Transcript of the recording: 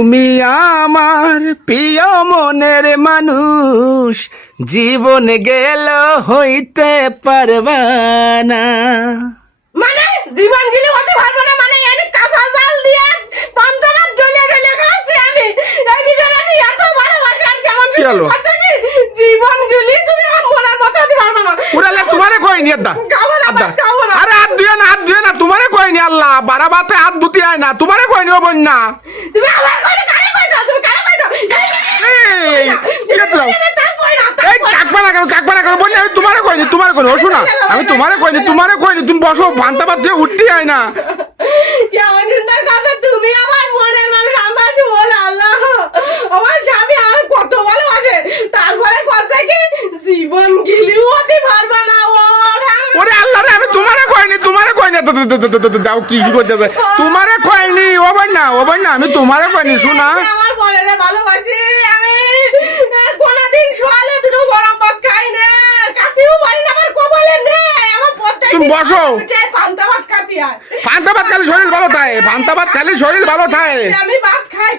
তুমি আমার প্রিয় মনের মানুষ, জীবন গেল হইতে পারবা না। মানে জীবন গেলে হতে পারবো না মানে এনে কাঁচা জাল দিয়ে পান্তাভাত ঢলে ঢলে খাচ্ছি আমি। এই ভিডিওটা আমি এত ভালোবাসি আর কেমন কি হলো? কথা কি জীবন গেলে তুমি আমার মনের মতো হতে পারবে না। পুরালে তোমারে কইনি আদা খাবো না, আদা। ভাত খাবো না। আরে হাত দিও না, হাত দিও না, তোমারে কইনি। আল্লাহ বারাবাতে হাত ধুতি হয় না, তোমারে কইনি ও বন্যা। তুমি আমার কইলে কারে কইছো? তুমি কারে কইছো? এই কি দাও? এই কাকবা না কেন বন্যা? আমি তোমারে কইনি, তোমারে কইনি। ও শোনা, আমি তোমারে কইনি, তুমি বসো। ভান্তাবাদ দিয়ে উঠতে হয় না। কেমন সুন্দর কথা, তুমি আমার মনের মানুষ। আমার বল আল্লাহ, আমার স্বামী আর কত ভালোবাসে, তারপরে কথা কি জীবন গিলিও হতে পারবে না ওরা। ওরে আল্লাহ রে, আমি তোমারে কইনি। দাও কি করতে হবে? তোমারে কইনি ও বন্যা, আমি তোমারে কইনি। শোনা, আমার বলেরে ভালোবাসি আমি। কোনদিন সোয়ালে দুটো গরম ভাত খাই না, কাটিও পারি না, আমার কপালে নেই। আমার প্রত্যেক তুমি বসো। পান্তা ভাত খাতি হয়। ভান্তাবাদ খালি শরীর ভালো থাকে, ভান্তাবাদ খালি শরীর ভালো থাকে। আমি ভাত খাই।